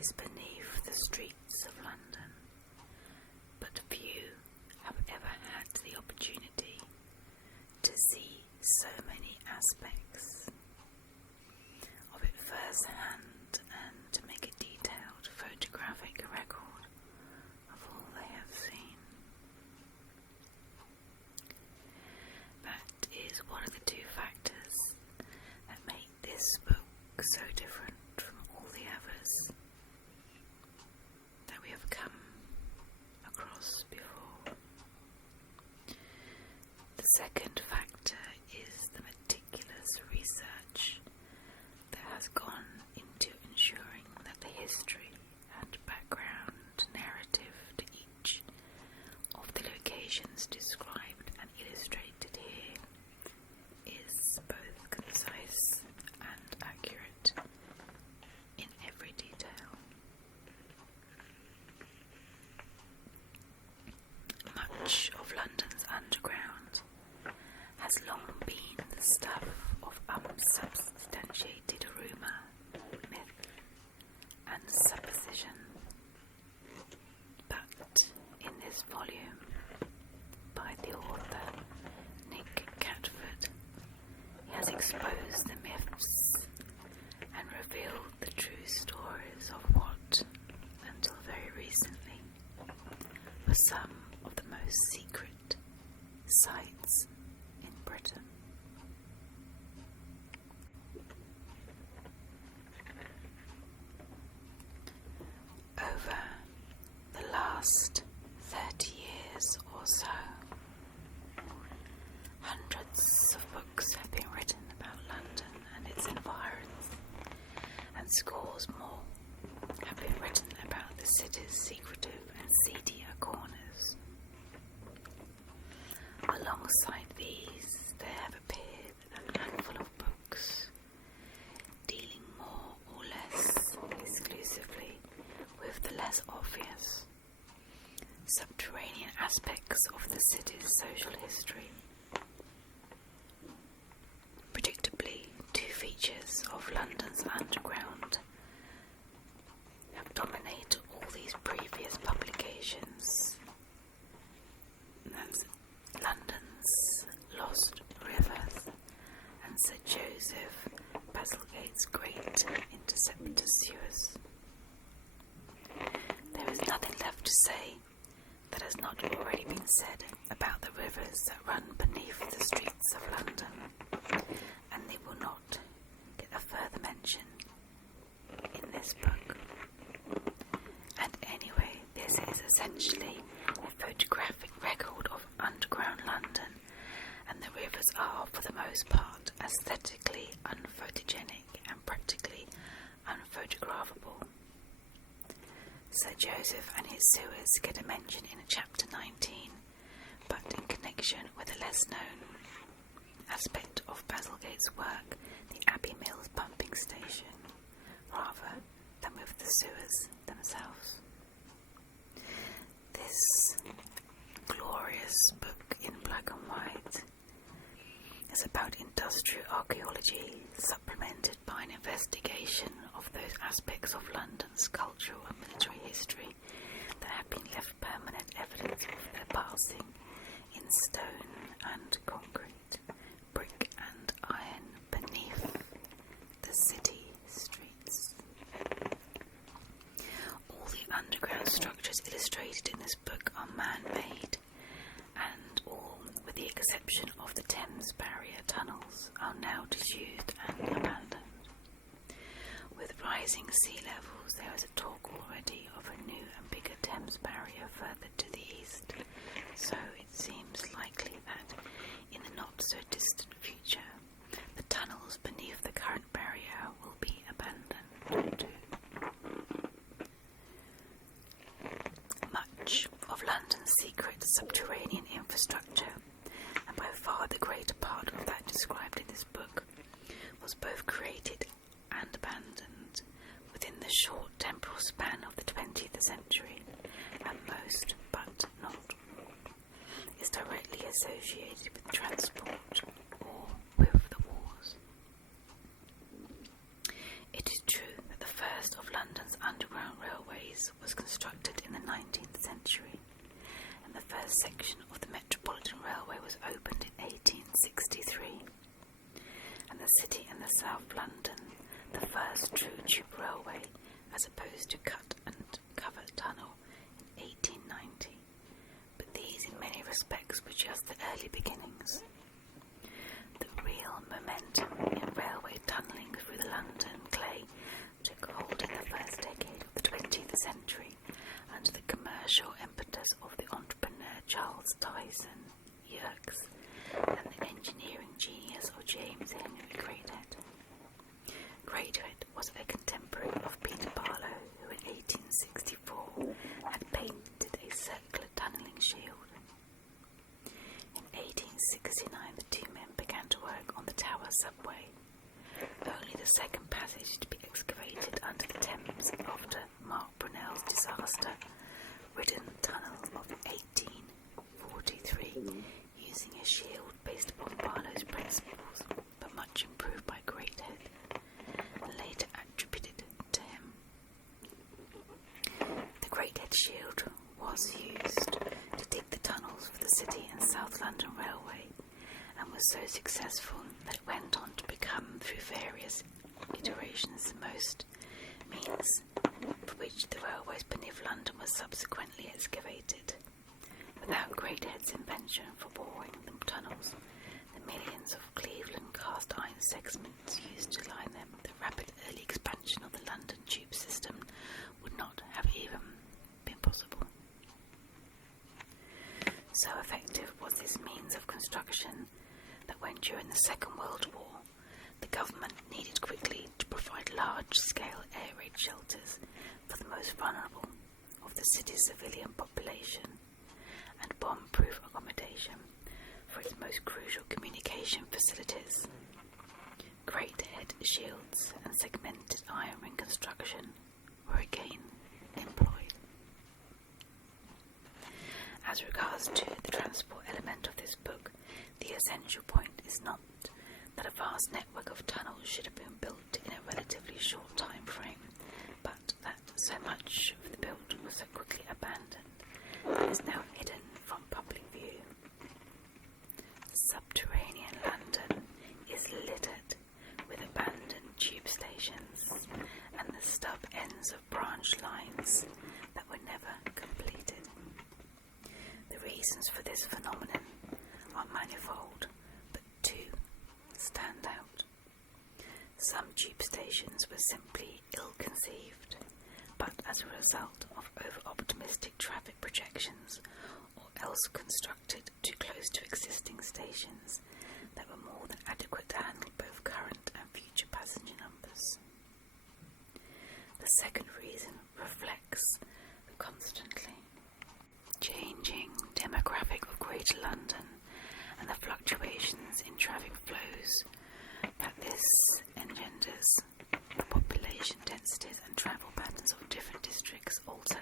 lies beneath the streets of London, but few have ever had the opportunity to see so many aspects of it firsthand and to make a detailed photographic record of all they have seen. That is one of the two factors that make this book so different from all the others that we have come across before. The second factor is the meticulous research that has gone into ensuring that the history and background narrative to each of the locations described and illustrated here is both concise and accurate in every detail. Much of London's underground has long been the stuff of unsubstantiated rumour, myth, and supposition. But in this volume, by the author Nick Catford, he has exposed the myths and revealed the true stories of what, until very recently, were some of the most secret sites in Britain. Over the last 30 years or so, hundreds of books have been written about London and its environs, and scores more have been written about the city's secretive and seedier corners. Alongside these, there have appeared a handful of books dealing more or less exclusively with the less obvious subterranean aspects of the city's social history. Predictably, two features of London's underground have dominated all these previous publications. That's London's Lost Rivers and Sir Joseph Bazalgette's Great Interceptor Sewers. There is nothing left to say that has not already been said about the rivers that run beneath the streets of London, and they will not get a further mention in this book. And anyway, this is essentially a photographic record of underground London, and the rivers are, for the most part, aesthetically unphotogenic and practically unphotographable. Sir Joseph and his sewers get a mention in chapter 19, but in connection with a less known aspect of Bazalgette's work, the Abbey Mills pumping station, rather than with the sewers themselves. This glorious book in black and white is about industrial archaeology, supplemented by an investigation of those aspects of London's cultural and military history that have been left permanent evidence of their passing in stone and concrete, brick and iron beneath the city streets. All the underground structures illustrated in this book are man-made, and all, with the exception of the Thames Barrier tunnels, are now disused and abandoned. With rising sea levels, there is a talk already of a new and bigger Thames Barrier further to the east, so it seems likely that in the not-so-distant future, the tunnels beneath the current barrier will be abandoned too. Much of London's secret subterranean infrastructure, and by far the greater part of that described in this book, was both created and abandoned within the short temporal span of the 20th century, and most, but not all, is directly associated with transport or with the wars. It is true that the first of London's underground works were just the early beginnings. The real momentum in railway tunnelling through the London clay took hold in the first decade of the 20th century under the commercial impetus of the entrepreneur Charles Tyson Yerkes and the engineering genius of James Henry Greathed. Greathed was a contemporary of Peter Barlow, who in 1864 had painted a circular tunnelling shield. In 1869 the two men began to work on the Tower subway, only the second passage to be excavated under the Thames after Mark Brunel's disaster-ridden tunnel of 1843, using a shield based upon Barlow's principles, but much improved by Greathed, and later attributed to him. The Greathed shield was used to dig the tunnels for the City and South London Railway, and was so successful that it went on to become, through various iterations, the most means for which the railways beneath London were subsequently excavated. Without Greathed's invention for boring the tunnels, the millions of Cleveland cast iron segments used to line them, the rapid early expansion of the London tube system would not have even been possible. So effective was this means of construction that when during the Second World War the government needed quickly to provide large-scale air raid shelters for the most vulnerable of the city's civilian population and bomb-proof accommodation for its most crucial communication facilities, Greathed shields and segmented iron ring construction were again employed. As regards to the transport element of this book, the essential point is not that a vast network of tunnels should have been built in a relatively short time frame, but that so much of the build was so quickly abandoned that it is now hidden from public view. Subterranean London is littered with abandoned tube stations and the stub ends of branch lines that were never completed. The reasons for this phenomenon are manifold, but two stand out. Some tube stations were simply ill-conceived, but as a result of over-optimistic traffic projections, or else constructed too close to existing stations that were more than adequate to handle both current and future passenger numbers. The second reason reflects the constantly changing demographic of Greater London and the fluctuations in traffic flows that this engenders. The population densities and travel patterns of different districts alter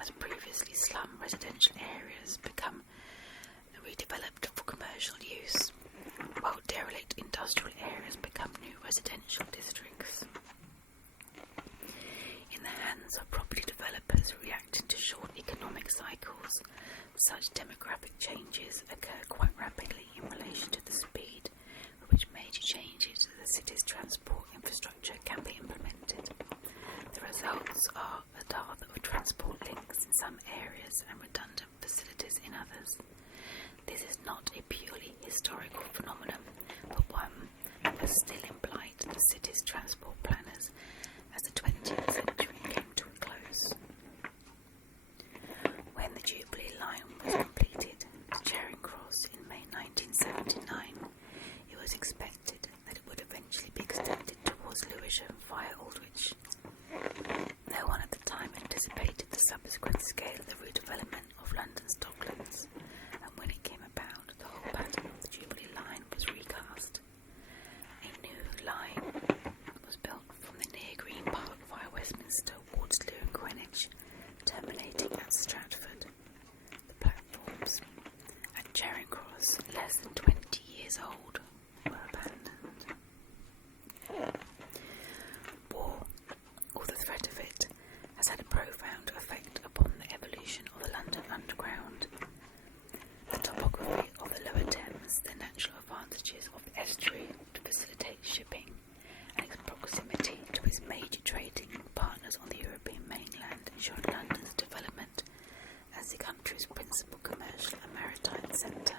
as previously slum residential areas become redeveloped for commercial use, while derelict industrial areas become new residential districts. In the hands of property developers reacting to short economic cycles, such demographic changes occur quite rapidly in relation to the speed with which major changes to the city's transport infrastructure can be implemented. The results are a dearth of transport links in some areas and redundant facilities in others. This is not a purely historical phenomenon, but one that was still implied to the city's transport planners as the 20th century came to a close. When the Jubilee line was completed to Charing Cross in May 1979, it was expected that it would eventually be extended towards Lewisham via Aldwych. No one at the time anticipated the subsequent scale of the redevelopment of London's docklands, and when it came about, the whole pattern of the Jubilee line was recast. A new line was built from the near Green Park via Westminster, Waterloo and Greenwich, terminating at Stratford. The platforms at Charing Cross, less than 20 years old, were abandoned. War, or the threat of it, has had a profound effect upon the evolution of the London Underground. The topography of the Lower Thames, the natural advantages of the estuary to facilitate shipping, and its proximity to its major trading partners on the European mainland ensured London's development as the country's principal commercial and maritime centre.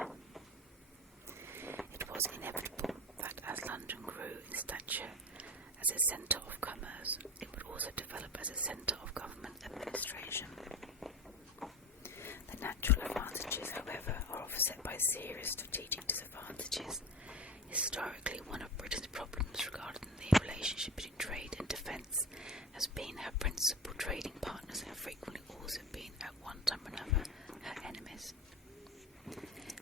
serious strategic disadvantages. Historically, one of Britain's problems regarding the relationship between trade and defence has been her principal trading partners have frequently also been, at one time or another, her enemies.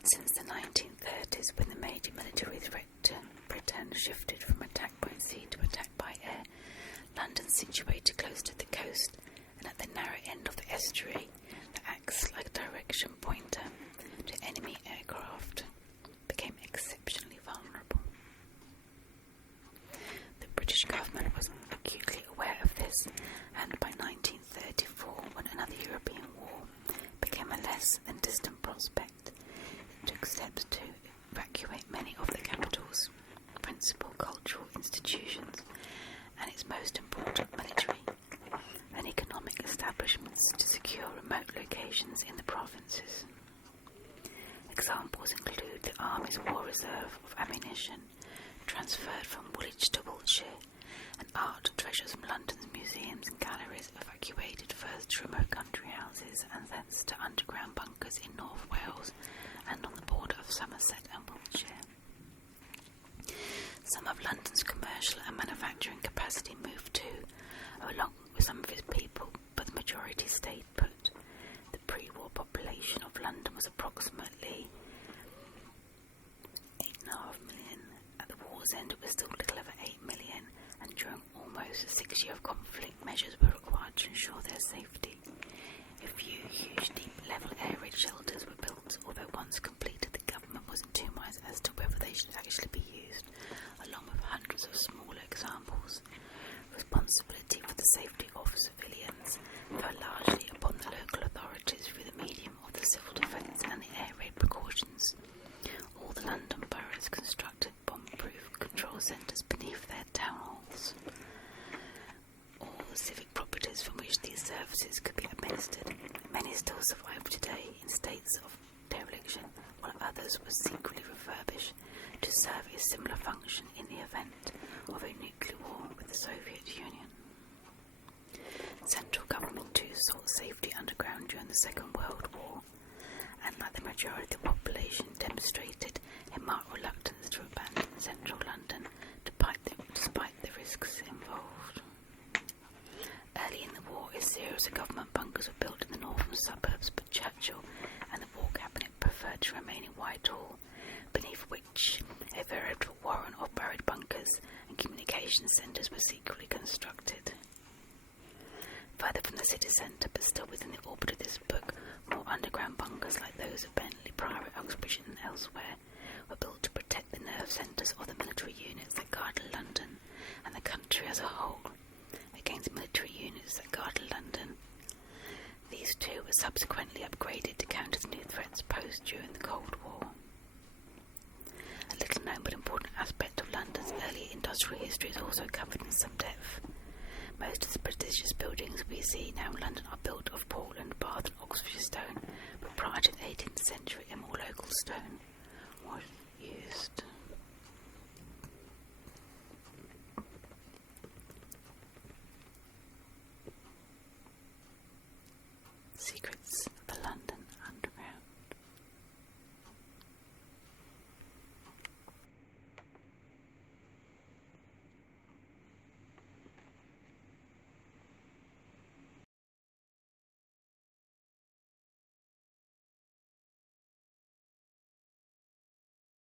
Since the 1930s, when the major military threat to Britain shifted from attack by sea to attack by air, London, situated close to the coast and at the narrow end of the estuary that acts like a direction pointer to enemy aircraft, became exceptionally vulnerable. The British government was acutely aware of this, and by 1934, when another European war became a less than distant prospect, it took steps to evacuate many of the capital's principal cultural institutions and its most important military and economic establishments to secure remote locations in the provinces. Examples include the Army's War Reserve of ammunition, transferred from Woolwich to Wiltshire, and art treasures from London's museums and galleries evacuated first to remote country houses and thence to underground bunkers in North Wales and on the border of Somerset and Wiltshire. Some of London's commercial and manufacturing capacity moved too, along with some of its people, but the majority stayed put. The pre-war population of London was approximately 8.5 million. At the war's end, it was still little over 8 million, and during almost a 6 year of conflict, measures were required to ensure their safety. A few huge, deep-level air raid shelters were built, although once completed, the government wasn't too wise as to whether they should actually be used, along with hundreds of smaller examples. Responsibility for the safety of civilians fell largely upon the local authorities through the medium of the civil defence and the air raid precautions. All the London boroughs constructed bomb-proof control centres beneath their town halls. All the civic properties from which these services could be administered. Many still survive today in states of dereliction, while others were secretly refurbished to serve a similar function in the event of a nuclear war with the Soviet Union. Central government too sought safety underground during the Second World War, and like the majority of the population, demonstrated a marked reluctance to abandon central London despite the risks involved. Early in the war, a series of government bunkers were built in the northern suburbs, but Churchill and the War Cabinet preferred to remain in Whitehall, beneath which a veritable warren of buried bunkers and communication centres were secretly constructed. Further from the city centre, but still within the orbit of this book, more underground bunkers like those of Bentley Priory, Uxbridge and elsewhere were built to protect the nerve centres of the military units that guarded London and the country as a whole against military units that guarded London. These too were subsequently upgraded to counter the new threats posed during the Cold War. A little known but important aspect of London's early industrial history is also covered in some depth. Most of the prestigious buildings we see now in London are built of Portland, Bath